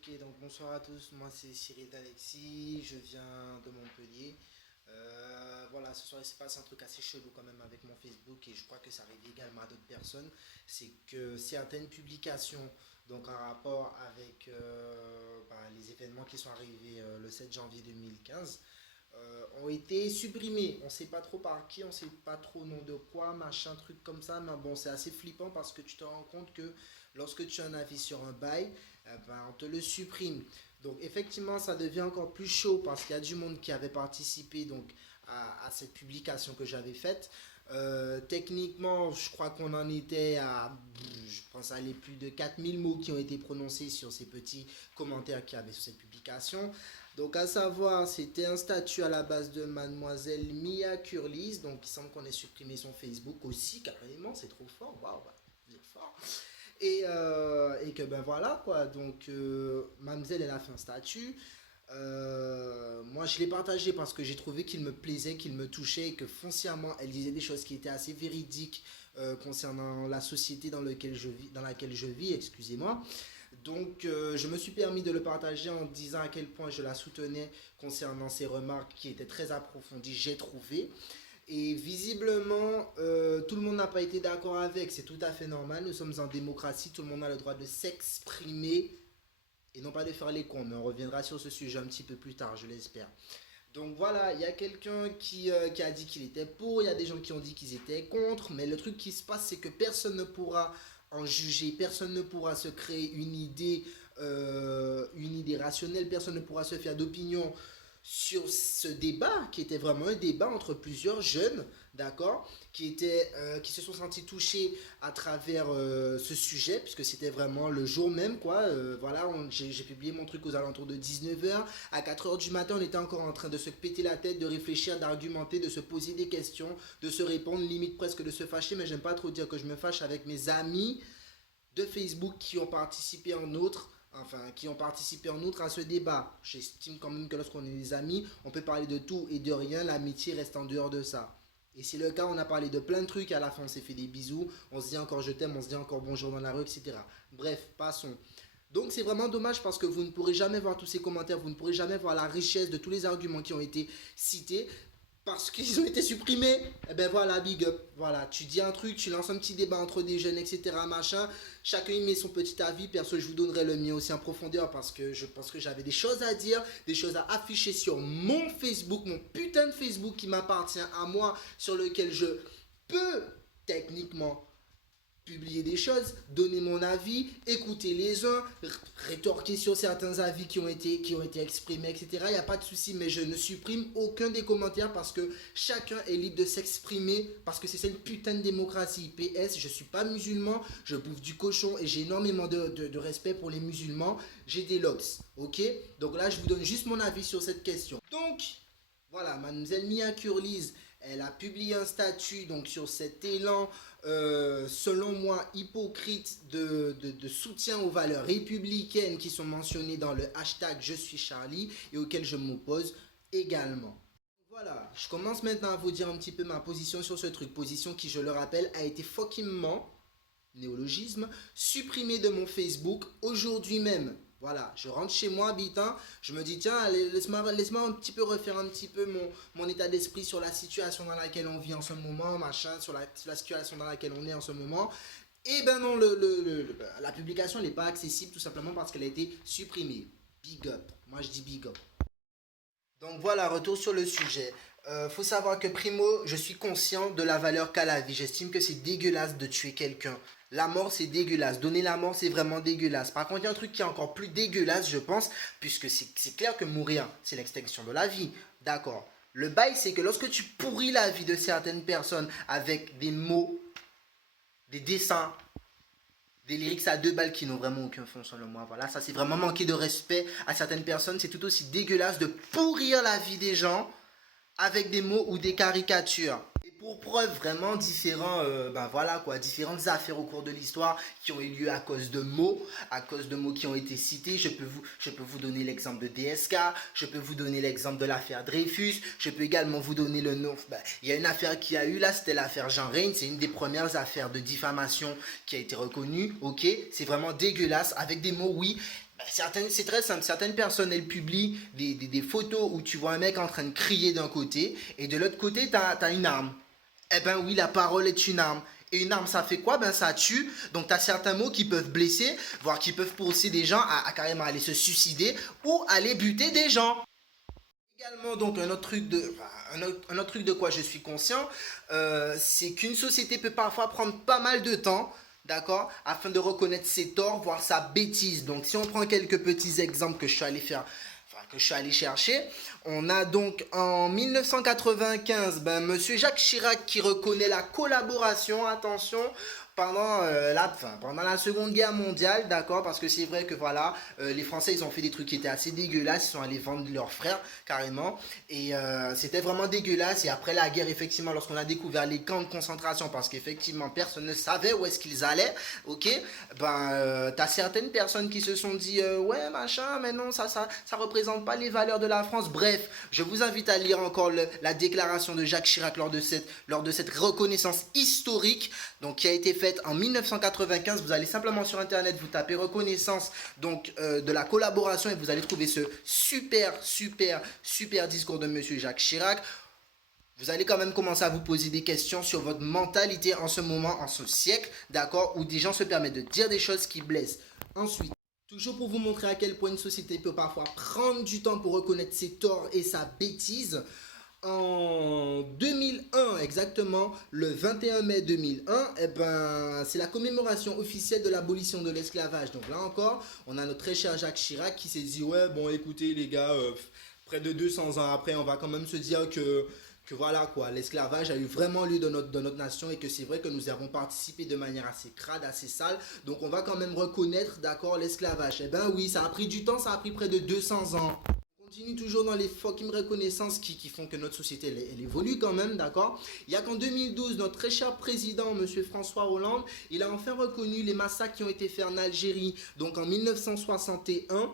Ok, donc bonsoir à tous, moi c'est Cyril Alexis, je viens de Montpellier. Voilà, ce soir il se passe un truc assez chelou quand même avec mon Facebook et je crois que ça arrive également à d'autres personnes. C'est que certaines publications, donc en rapport avec les événements qui sont arrivés le 7 janvier 2015, ont été supprimés. On ne sait pas trop par qui, on ne sait pas trop nom de quoi, machin, truc comme ça. Mais bon, c'est assez flippant parce que tu te rends compte que lorsque tu as un avis sur un bail, on te le supprime. Donc effectivement, ça devient encore plus chaud parce qu'il y a du monde qui avait participé donc, à cette publication que j'avais faite. Techniquement, je crois qu'on en était à, je pense, à les plus de 4000 mots qui ont été prononcés sur ces petits commentaires qu'il y avait sur cette publication. Donc, à savoir, c'était un statut à la base de mademoiselle Mia Curlis. Donc, il semble qu'on ait supprimé son Facebook aussi, carrément, c'est trop fort. Waouh, vous êtes fort. Et que ben voilà quoi. Donc, mademoiselle, elle a fait un statut. Moi, je l'ai partagé parce que j'ai trouvé qu'il me plaisait, qu'il me touchait et que foncièrement, elle disait des choses qui étaient assez véridiques concernant la société dans laquelle je vis, excusez-moi. Donc, je me suis permis de le partager en disant à quel point je la soutenais concernant ses remarques qui étaient très approfondies, j'ai trouvé. Et visiblement, tout le monde n'a pas été d'accord avec, c'est tout à fait normal, nous sommes en démocratie, tout le monde a le droit de s'exprimer et non pas de faire les cons, mais on reviendra sur ce sujet un petit peu plus tard, je l'espère. Donc voilà, il y a quelqu'un qui a dit qu'il était pour, il y a des gens qui ont dit qu'ils étaient contre, mais le truc qui se passe, c'est que personne ne pourra en juger, personne ne pourra se créer une idée rationnelle, personne ne pourra se faire d'opinion sur ce débat qui était vraiment un débat entre plusieurs jeunes, d'accord, qui se sont sentis touchés à travers ce sujet, puisque c'était vraiment le jour même, quoi. Voilà, j'ai publié mon truc aux alentours de 19 h. À 4 h du matin, on était encore en train de se péter la tête, de réfléchir, d'argumenter, de se poser des questions, de se répondre, limite presque de se fâcher, mais j'aime pas trop dire que je me fâche avec mes amis de Facebook qui ont participé en outre, à ce débat. J'estime quand même que lorsqu'on est des amis, on peut parler de tout et de rien, l'amitié reste en dehors de ça. Et c'est le cas, on a parlé de plein de trucs, à la fin on s'est fait des bisous, on se dit encore je t'aime, on se dit encore bonjour dans la rue, etc. Bref, passons. Donc c'est vraiment dommage parce que vous ne pourrez jamais voir tous ces commentaires, vous ne pourrez jamais voir la richesse de tous les arguments qui ont été cités parce qu'ils ont été supprimés. Et ben voilà, big up. Voilà, tu dis un truc, tu lances un petit débat entre des jeunes, etc. Machin. Chacun y met son petit avis. Perso, je vous donnerai le mien aussi en profondeur parce que je pense que j'avais des choses à dire, des choses à afficher sur mon Facebook, mon putain de Facebook qui m'appartient à moi, sur lequel je peux techniquement publier des choses, donner mon avis, écouter les uns, rétorquer sur certains avis qui ont été exprimés, etc. Il n'y a pas de souci, mais je ne supprime aucun des commentaires parce que chacun est libre de s'exprimer, parce que c'est ça une putain de démocratie. PS, je ne suis pas musulman, je bouffe du cochon et j'ai énormément de respect pour les musulmans. J'ai des locks, ok. Donc là, je vous donne juste mon avis sur cette question. Donc, voilà, mademoiselle Mia Curlis, elle a publié un statut donc sur cet élan, selon moi, hypocrite de soutien aux valeurs républicaines qui sont mentionnées dans le hashtag Je suis Charlie et auquel je m'oppose également. Voilà, je commence maintenant à vous dire un petit peu ma position sur ce truc. Position qui, je le rappelle, a été fuckingment, néologisme, supprimée de mon Facebook aujourd'hui même. Voilà, je rentre chez moi, habitant, je me dis, tiens, allez, laisse-moi un petit peu refaire un petit peu mon état d'esprit sur la situation dans laquelle on vit en ce moment, machin, sur la situation dans laquelle on est en ce moment. Et ben non, la publication n'est pas accessible tout simplement parce qu'elle a été supprimée. Big up. Moi, je dis big up. Donc voilà, retour sur le sujet. Faut savoir que primo, je suis conscient de la valeur qu'a la vie. J'estime que c'est dégueulasse de tuer quelqu'un. La mort, c'est dégueulasse. Donner la mort, c'est vraiment dégueulasse. Par contre, il y a un truc qui est encore plus dégueulasse, je pense, puisque c'est clair que mourir, c'est l'extinction de la vie. D'accord. Le bail, c'est que lorsque tu pourris la vie de certaines personnes avec des mots, des dessins, des lyrics à 2 balles qui n'ont vraiment aucun fond selon moi. Voilà, ça c'est vraiment manquer de respect à certaines personnes. C'est tout aussi dégueulasse de pourrir la vie des gens avec des mots ou des caricatures. Et pour preuve, vraiment différentes affaires au cours de l'histoire qui ont eu lieu à cause de mots qui ont été cités. Je peux vous donner l'exemple de DSK, je peux vous donner l'exemple de l'affaire Dreyfus, je peux également vous donner le nom. Il y a une affaire qui a eu là, c'était l'affaire Jean Reyne, c'est une des premières affaires de diffamation qui a été reconnue, ok. C'est vraiment dégueulasse, avec des mots, oui. C'est très simple. Certaines personnes, elles publient des photos où tu vois un mec en train de crier d'un côté et de l'autre côté, tu as une arme. Eh ben oui, la parole est une arme. Et une arme, ça fait quoi? Ben ça tue. Donc tu as certains mots qui peuvent blesser, voire qui peuvent pousser des gens à carrément aller se suicider ou aller buter des gens. Également, donc un autre truc de quoi je suis conscient, c'est qu'une société peut parfois prendre pas mal de temps, d'accord, afin de reconnaître ses torts, voire sa bêtise. Donc si on prend quelques petits exemples que je suis allé faire, enfin, que je suis allé chercher, on a donc en 1995, ben, Monsieur Jacques Chirac qui reconnaît la collaboration, attention, pendant la Seconde Guerre mondiale, d'accord, parce que c'est vrai que voilà, les Français, ils ont fait des trucs qui étaient assez dégueulasses, ils sont allés vendre leurs frères, carrément, et c'était vraiment dégueulasse, et après la guerre, effectivement, lorsqu'on a découvert les camps de concentration, parce qu'effectivement, personne ne savait où est-ce qu'ils allaient, ok, ben, t'as certaines personnes qui se sont dit, ouais, machin, mais non, ça représente pas les valeurs de la France, bref, je vous invite à lire encore la déclaration de Jacques Chirac lors de cette reconnaissance historique, donc qui a été faite en 1995. Vous allez simplement sur internet, vous tapez reconnaissance donc de la collaboration et vous allez trouver ce super discours de Monsieur Jacques Chirac. Vous allez quand même commencer à vous poser des questions sur votre mentalité en ce moment, en ce siècle, d'accord, où des gens se permettent de dire des choses qui blessent. Ensuite, toujours pour vous montrer à quel point une société peut parfois prendre du temps pour reconnaître ses torts et sa bêtise, en 2001, exactement, le 21 mai 2001, eh ben, c'est la commémoration officielle de l'abolition de l'esclavage. Donc là encore, on a notre très cher Jacques Chirac qui s'est dit, ouais, bon, écoutez les gars, près de 200 ans après, on va quand même se dire que voilà quoi, l'esclavage a eu vraiment lieu dans notre nation et que c'est vrai que nous avons participé de manière assez crade, assez sale. Donc on va quand même reconnaître, d'accord, l'esclavage. Eh ben oui, ça a pris du temps, ça a pris près de 200 ans. Continue toujours dans les fucking reconnaissances qui font que notre société elle évolue quand même, d'accord. Il y a qu'en 2012, notre très cher président, monsieur François Hollande, il a enfin reconnu les massacres qui ont été faits en Algérie, donc en 1961.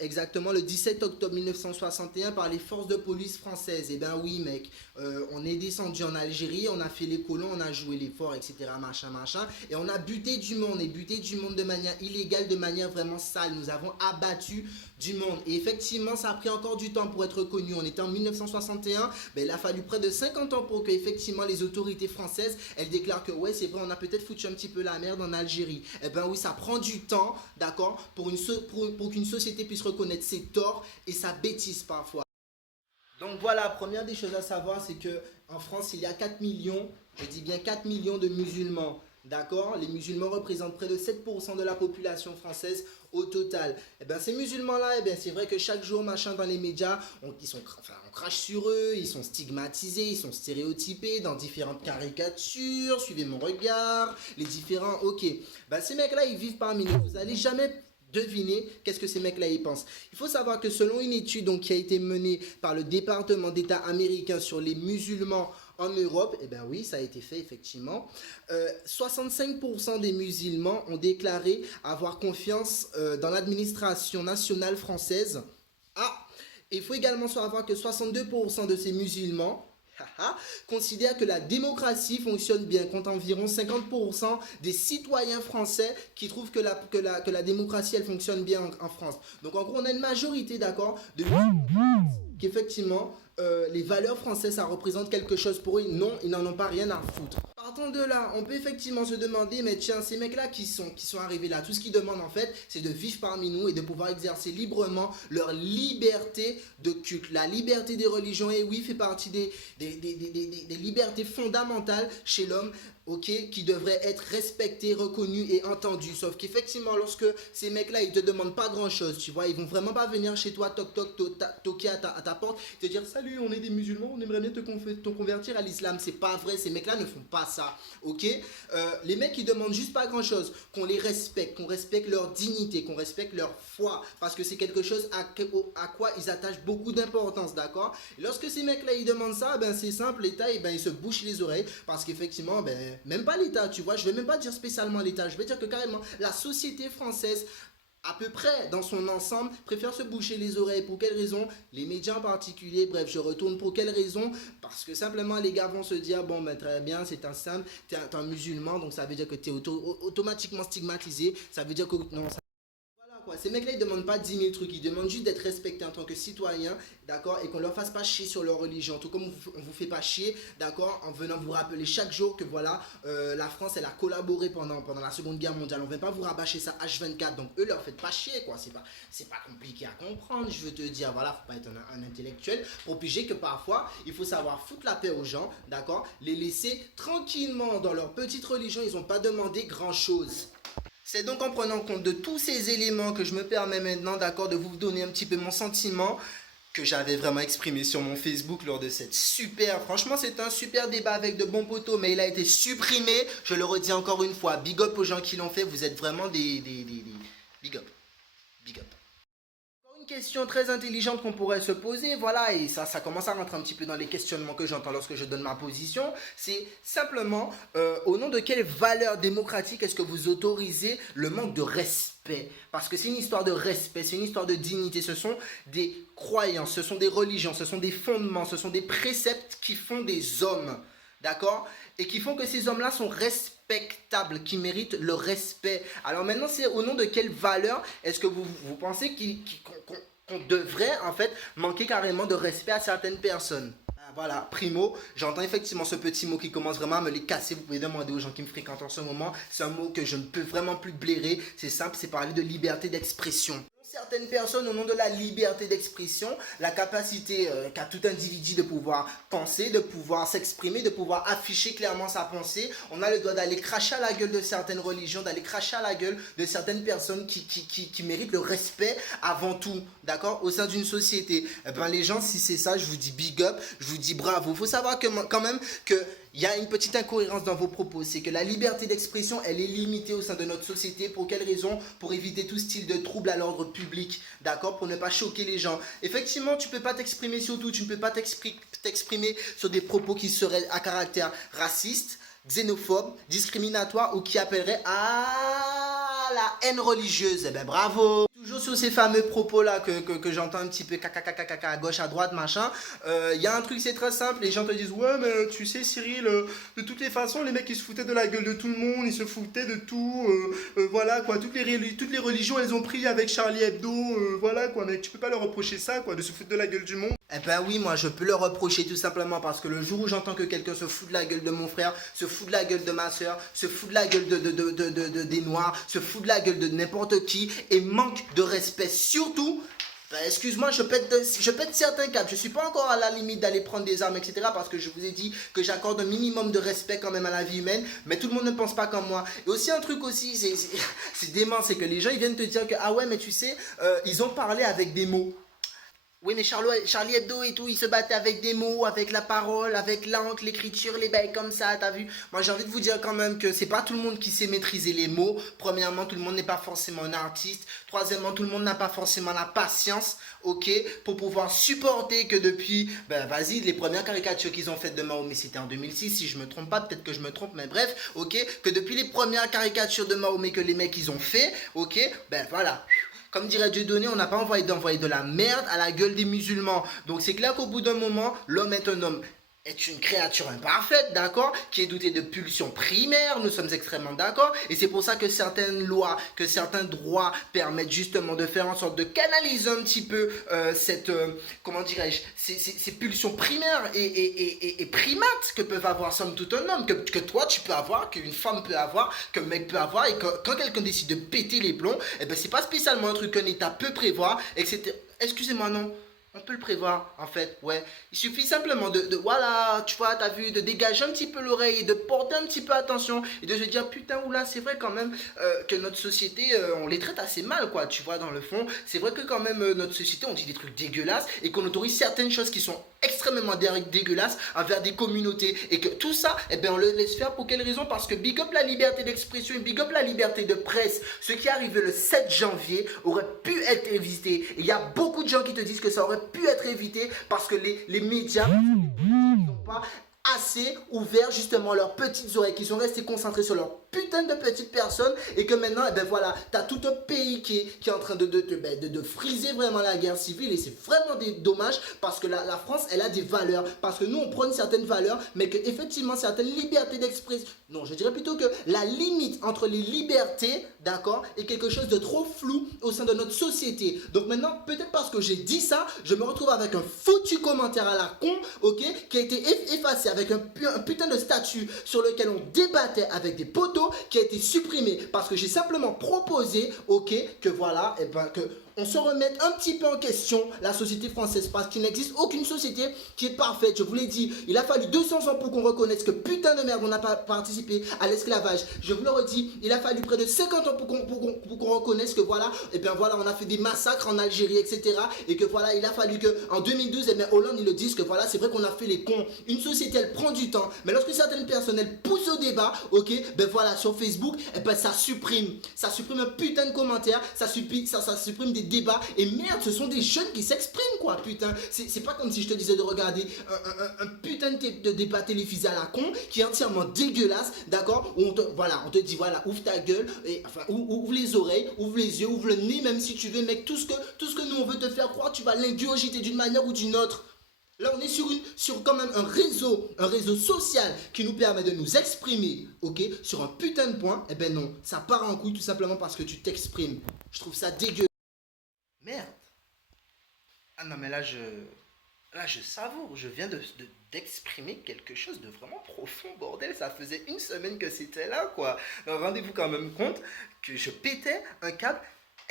Exactement le 17 octobre 1961 par les forces de police françaises. Eh ben oui mec, on est descendu en Algérie, on a fait les colons, on a joué les forts, etc. Machin, machin. Et on a buté du monde, et buté du monde de manière illégale, de manière vraiment sale. Nous avons abattu du monde. Et effectivement, ça a pris encore du temps pour être reconnu. On était en 1961, ben, il a fallu près de 50 ans pour que effectivement les autorités françaises, elles déclarent que ouais, c'est vrai, on a peut-être foutu un petit peu la merde en Algérie. Eh ben oui, ça prend du temps, d'accord, pour qu'une société puisse reconnaître ses torts et sa bêtise parfois. Donc voilà, première des choses à savoir, c'est que en France, il y a 4 millions, je dis bien 4 millions de musulmans. D'accord. Les musulmans représentent près de 7% de la population française au total. Et bien ces musulmans-là, eh ben, c'est vrai que chaque jour, machin, dans les médias, on crache sur eux, ils sont stigmatisés, ils sont stéréotypés dans différentes caricatures, suivez mon regard, les différents, ok. Ben, ces mecs-là, ils vivent parmi nous. Vous n'allez jamais deviner qu'est-ce que ces mecs-là y pensent. Il faut savoir que selon une étude donc, qui a été menée par le département d'État américain sur les musulmans en Europe, eh bien oui, ça a été fait effectivement. 65% des musulmans ont déclaré avoir confiance dans l'administration nationale française. Ah, il faut également savoir que 62% de ces musulmans considèrent que la démocratie fonctionne bien, compte environ 50% des citoyens français qui trouvent que la démocratie elle fonctionne bien en France. Donc en gros, on a une majorité, d'accord, de qu'effectivement, les valeurs françaises, ça représente quelque chose pour eux. Non, ils n'en ont pas rien à foutre. Partant de là, on peut effectivement se demander, mais tiens, ces mecs-là qui sont arrivés là, tout ce qu'ils demandent en fait, c'est de vivre parmi nous et de pouvoir exercer librement leur liberté de culte. La liberté des religions, et oui, fait partie des libertés fondamentales chez l'homme, ok, qui devraient être respectées, reconnues et entendues. Sauf qu'effectivement, lorsque ces mecs-là, ils te demandent pas grand-chose, tu vois, ils vont vraiment pas venir chez toi, toquer à ta porte, te dire, salut, on est des musulmans, on aimerait bien te convertir à l'islam. C'est pas vrai, ces mecs-là ne font pas ça, ok. Les mecs, ils demandent juste pas grand-chose, qu'on les respecte, qu'on respecte leur dignité, qu'on respecte leur foi, parce que c'est quelque chose à quoi ils attachent beaucoup d'importance, d'accord. Et lorsque ces mecs-là, ils demandent ça, ben c'est simple, l'État, ben, il se bouche les oreilles, parce qu'effectivement, ben, même pas l'État, tu vois, je vais même pas dire spécialement l'État, je vais dire que carrément, la société française, à peu près dans son ensemble, préfère se boucher les oreilles. Pour quelle raison? Les médias en particulier, bref, je retourne pour quelle raison? Parce que simplement les gars vont se dire, bon ben très bien, c'est un simple, t'es un musulman, donc ça veut dire que t'es automatiquement stigmatisé, ça veut dire que non, ça ces mecs-là, ils demandent pas 10 000 trucs, ils demandent juste d'être respectés en tant que citoyens, d'accord, et qu'on leur fasse pas chier sur leur religion, tout comme on vous fait pas chier, d'accord, en venant vous rappeler chaque jour que voilà, la France, elle a collaboré pendant la Seconde Guerre mondiale, on ne va pas vous rabâcher ça H24, donc eux, leur faites pas chier, quoi, c'est pas compliqué à comprendre, je veux te dire, voilà, faut pas être un intellectuel pour piger que parfois, il faut savoir foutre la paix aux gens, d'accord, les laisser tranquillement dans leur petite religion, ils n'ont pas demandé grand-chose. C'est donc en prenant compte de tous ces éléments que je me permets maintenant, d'accord, de vous donner un petit peu mon sentiment que j'avais vraiment exprimé sur mon Facebook lors de cette franchement c'est un super débat avec de bons poteaux, mais il a été supprimé, je le redis encore une fois, big up aux gens qui l'ont fait, vous êtes vraiment des big up, big up. Une question très intelligente qu'on pourrait se poser, voilà, et ça commence à rentrer un petit peu dans les questionnements que j'entends lorsque je donne ma position, c'est simplement au nom de quelle valeur démocratique est-ce que vous autorisez le manque de respect? Parce que c'est une histoire de respect, c'est une histoire de dignité, ce sont des croyances, ce sont des religions, ce sont des fondements, ce sont des préceptes qui font des hommes, d'accord? Et qui font que ces hommes-là sont respectables, qui méritent le respect. Alors maintenant, c'est au nom de quelle valeur est-ce que vous pensez qu'on devrait en fait manquer carrément de respect à certaines personnes? Voilà, primo, j'entends effectivement ce petit mot qui commence vraiment à me les casser. Vous pouvez demander aux gens qui me fréquentent en ce moment. C'est un mot que je ne peux vraiment plus blairer. C'est simple, c'est parler de liberté d'expression. Certaines personnes, au nom de la liberté d'expression, la capacité qu'a tout individu de pouvoir penser, de pouvoir s'exprimer, de pouvoir afficher clairement sa pensée, on a le droit d'aller cracher à la gueule de certaines religions, d'aller cracher à la gueule de certaines personnes qui méritent le respect avant tout, d'accord, au sein d'une société. Eh ben, les gens, si c'est ça, je vous dis big up, je vous dis bravo. Il faut savoir que, quand même que il y a une petite incohérence dans vos propos, c'est que la liberté d'expression, elle est limitée au sein de notre société. Pour quelle raison? Pour éviter tout style de trouble à l'ordre public, d'accord? Pour ne pas choquer les gens. Effectivement, tu ne peux pas t'exprimer sur tout, tu ne peux pas t'exprimer sur des propos qui seraient à caractère raciste, xénophobe, discriminatoire ou qui appelleraient à la haine religieuse. Eh ben bravo! Toujours sur ces fameux propos-là que j'entends un petit peu caca à gauche, à droite, machin. Il y a un truc, c'est très simple. Les gens te disent, ouais, mais tu sais, Cyril, de toutes les façons, les mecs, ils se foutaient de la gueule de tout le monde, ils se foutaient de tout. Voilà, quoi. Toutes les religions, elles ont pris avec Charlie Hebdo. Voilà, quoi, mec. Tu peux pas leur reprocher ça, quoi, de se foutre de la gueule du monde. Eh ben oui, moi, je peux leur reprocher tout simplement parce que le jour où j'entends que quelqu'un se fout de la gueule de mon frère, se fout de la gueule de ma soeur, se fout de la gueule des Noirs, se fout de la gueule de n'importe qui et manque de respect, surtout, ben, excuse-moi, je pète certains câbles. Je suis pas encore à la limite d'aller prendre des armes, etc. Parce que je vous ai dit que j'accorde un minimum de respect quand même à la vie humaine. Mais tout le monde ne pense pas comme moi. Et aussi un truc aussi, c'est dément, c'est que les gens ils viennent te dire que ah ouais mais tu sais, ils ont parlé avec des mots. Oui, mais Charlie Hebdo et tout, il se battait avec des mots, avec la parole, avec l'encre, l'écriture, les bails comme ça, t'as vu? Moi, j'ai envie de vous dire quand même que c'est pas tout le monde qui sait maîtriser les mots. Premièrement, tout le monde n'est pas forcément un artiste. Troisièmement, tout le monde n'a pas forcément la patience, ok, pour pouvoir supporter que depuis, ben vas-y, les premières caricatures qu'ils ont faites de Mahomet, c'était en 2006, si je me trompe pas, peut-être que je me trompe, mais bref, ok, que depuis les premières caricatures de Mahomet que les mecs, ils ont fait, ok, ben voilà. Comme dirait Dieudonné, on n'a pas envoyé d'envoyer de la merde à la gueule des musulmans. Donc c'est clair qu'au bout d'un moment, l'homme est un homme, est une créature imparfaite, d'accord, qui est dotée de pulsions primaires, nous sommes extrêmement d'accord, et c'est pour ça que certaines lois, que certains droits permettent justement de faire en sorte de canaliser un petit peu comment dirais-je, ces pulsions primaires et primates que peuvent avoir somme tout un homme, que toi tu peux avoir, qu'une femme peut avoir, qu'un mec peut avoir, et que quand quelqu'un décide de péter les plombs, eh ben c'est pas spécialement un truc qu'un État peut prévoir, etc. Excusez-moi, non. On peut le prévoir, en fait, ouais. Il suffit simplement voilà, tu vois, t'as vu, de dégager un petit peu l'oreille et de porter un petit peu attention et de se dire, putain, oula, c'est vrai quand même que notre société, on les traite assez mal, quoi, tu vois, dans le fond. C'est vrai que quand même, notre société, on dit des trucs dégueulasses et qu'on autorise certaines choses qui sont extrêmement dégueulasses envers des communautés et que tout ça, eh ben, on le laisse faire pour quelle raison? Parce que big up la liberté d'expression et big up la liberté de presse. Ce qui est arrivé le 7 janvier aurait pu être évité. Il y a beaucoup de gens qui te disent que ça aurait pu être évité parce que les médias n'ont pas assez ouvert justement leurs petites oreilles, qui sont restés concentrés sur leurs putain de petites personnes et que maintenant, eh ben voilà, t'as tout un pays qui est en train de friser vraiment la guerre civile et c'est vraiment dommage parce que la France, elle a des valeurs, parce que nous, on prône certaines valeurs, mais que effectivement certaines libertés d'expression, non, je dirais plutôt que la limite entre les libertés, d'accord, est quelque chose de trop flou au sein de notre société. Donc maintenant, peut-être parce que j'ai dit ça, je me retrouve avec un foutu commentaire à la con, ok, qui a été effacé avec un putain de statut sur lequel on débattait avec des poteaux, qui a été supprimé parce que j'ai simplement proposé, ok, que voilà, et ben que on se remette un petit peu en question la société française parce qu'il n'existe aucune société qui est parfaite. Je vous l'ai dit, il a fallu 200 ans pour qu'on reconnaisse que putain de merde on n'a pas participé à l'esclavage. Je vous le redis, il a fallu près de 50 ans pour qu'on reconnaisse que voilà, et bien voilà, on a fait des massacres en Algérie, etc. Et que voilà, il a fallu qu'en 2012, et bien Hollande ils le disent que voilà, c'est vrai qu'on a fait les cons. Une société elle prend du temps, mais lorsque certaines personnes elles poussent au débat, ok, ben voilà, sur Facebook, et ben ça supprime un putain de commentaire, ça supprime des débats, et merde, ce sont des jeunes qui s'expriment quoi, putain. C'est pas comme si je te disais de regarder un putain de débat télévisé à la con qui est entièrement dégueulasse, d'accord, où on te dit voilà, ouvre ta gueule, et enfin ouvre les oreilles, ouvre les yeux, ouvre le nez, même si tu veux, mec, tout ce que nous on veut te faire croire, tu vas l'ingurgiter d'une manière ou d'une autre. Là, on est sur quand même un réseau social qui nous permet de nous exprimer, ok, sur un putain de point. Eh ben non, ça part en couille tout simplement parce que tu t'exprimes. Je trouve ça dégueu. Merde. Ah non, mais là, je savoure. Je viens d'exprimer quelque chose de vraiment profond, bordel. Ça faisait une semaine que c'était là, quoi. Alors, rendez-vous quand même compte que je pétais un câble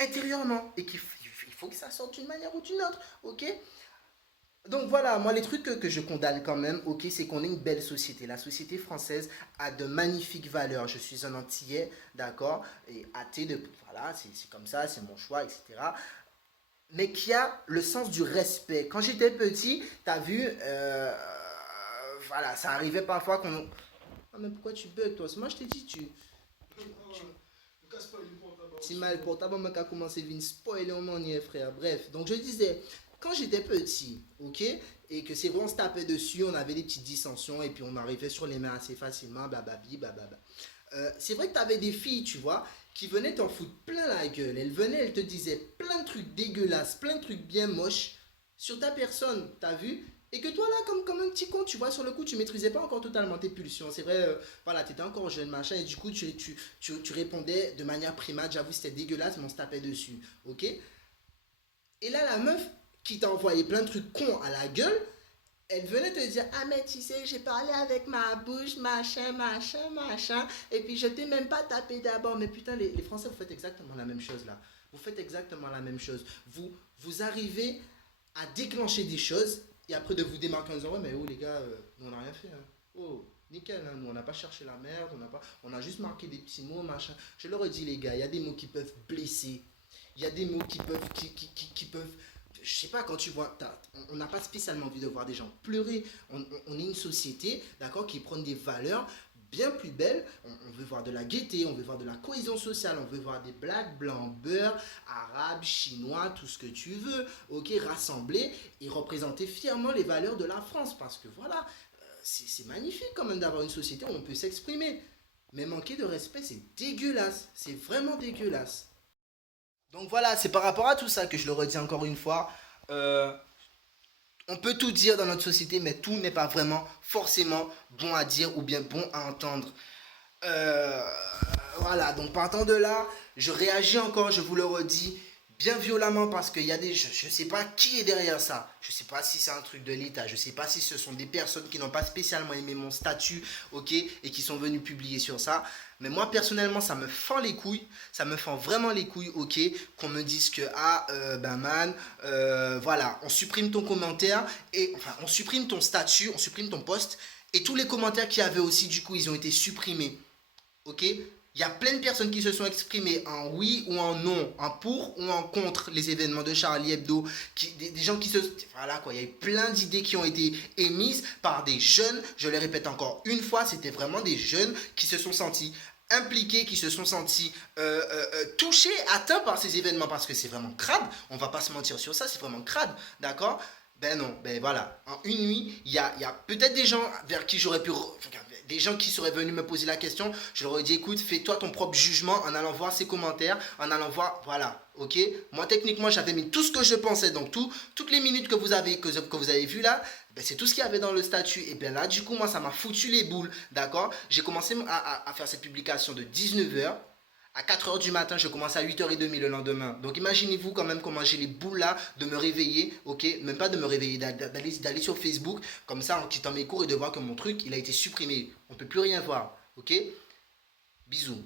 intérieurement et qu'il faut que ça sorte d'une manière ou d'une autre, ok. Donc voilà, moi les trucs que je condamne quand même, ok, c'est qu'on est une belle société. La société française a de magnifiques valeurs. Je suis un Antillais, d'accord, et athée de... Voilà, c'est comme ça, c'est mon choix, etc. Mais qui a le sens du respect. Quand j'étais petit, t'as vu, voilà, ça arrivait parfois qu'on... Ah mais pourquoi tu bugs toi? Moi je t'ai dit, si mal pour ta maman qui a commencé à spoiler au monde, frère. Bref, donc je disais, quand j'étais petit, ok, et que c'est vrai, on se tapait dessus, on avait des petites dissensions, et puis on arrivait sur les mains assez facilement, bababi, bababa. C'est vrai que tu avais des filles, tu vois, qui venaient t'en foutre plein la gueule. Elles venaient, elles te disaient plein de trucs dégueulasses, plein de trucs bien moches sur ta personne, t'as vu? Et que toi là, comme un petit con, tu vois, sur le coup, tu maîtrisais pas encore totalement tes pulsions. C'est vrai, voilà, tu étais encore jeune, machin, et du coup, tu répondais de manière primate, j'avoue, c'était dégueulasse, mais on se tapait dessus, ok? Et là, la meuf qui t'a envoyé plein de trucs cons à la gueule, elle venait te dire, ah mais tu sais, j'ai parlé avec ma bouche, machin, machin, machin, et puis je t'ai même pas tapé d'abord. Mais putain, les Français, vous faites exactement la même chose là. Vous faites exactement la même chose. Vous arrivez à déclencher des choses, et après de vous démarquer en disant, ouais mais oh les gars, nous on n'a rien fait. Hein. Oh, nickel, hein. Nous on n'a pas cherché la merde, on a juste marqué des petits mots, machin. Je leur ai dit les gars, il y a des mots qui peuvent blesser. Il y a des mots qui peuvent, je sais pas, quand tu vois, on n'a pas spécialement envie de voir des gens pleurer. On est une société, d'accord, qui prône des valeurs bien plus belles. On veut voir de la gaieté, on veut voir de la cohésion sociale, on veut voir des blacks, blancs, beurre, arabes, chinois, tout ce que tu veux, ok, rassemblés et représenter fièrement les valeurs de la France. Parce que voilà, c'est magnifique quand même d'avoir une société où on peut s'exprimer. Mais manquer de respect, c'est dégueulasse. C'est vraiment dégueulasse. Donc voilà, c'est par rapport à tout ça que je le redis encore une fois. Euh, on peut tout dire dans notre société, mais tout n'est pas vraiment forcément bon à dire ou bien bon à entendre. Euh, voilà, donc partant de là, je réagis encore, je vous le redis, bien violemment parce qu'il y a des... Je ne sais pas qui est derrière ça. Je ne sais pas si c'est un truc de l'État. Je ne sais pas si ce sont des personnes qui n'ont pas spécialement aimé mon statut, ok, et qui sont venues publier sur ça. Mais moi, personnellement, ça me fend les couilles. Ça me fend vraiment les couilles, ok, qu'on me dise que, ah, ben man, voilà, on supprime ton commentaire, et enfin, on supprime ton statut, on supprime ton post, et tous les commentaires qu'il y avait aussi, du coup, ils ont été supprimés. Ok? Il y a plein de personnes qui se sont exprimées en oui ou en non, en pour ou en contre les événements de Charlie Hebdo. Des gens qui se... Voilà quoi, il y a eu plein d'idées qui ont été émises par des jeunes. Je le répète encore une fois, c'était vraiment des jeunes qui se sont sentis impliqués, qui se sont sentis touchés, atteints par ces événements. Parce que c'est vraiment crade, on va pas se mentir sur ça, c'est vraiment crade, d'accord? Ben non, ben voilà. En une nuit, il y a peut-être des gens vers qui j'aurais pu... Des gens qui seraient venus me poser la question, je leur ai dit, écoute, fais-toi ton propre jugement en allant voir ces commentaires, en allant voir... Voilà, ok. Moi, techniquement, j'avais mis tout ce que je pensais. Donc, toutes les minutes que vous avez vues là, ben, c'est tout ce qu'il y avait dans le statut. Et bien là, du coup, moi, ça m'a foutu les boules, d'accord. J'ai commencé à faire cette publication de 19h À 4 heures du matin, je commence à 8h30 le lendemain. Donc imaginez-vous quand même comment j'ai les boules là de me réveiller, ok? Même pas de me réveiller, d'aller sur Facebook, comme ça en quittant mes cours et de voir que mon truc, il a été supprimé. On ne peut plus rien voir, ok? Bisous.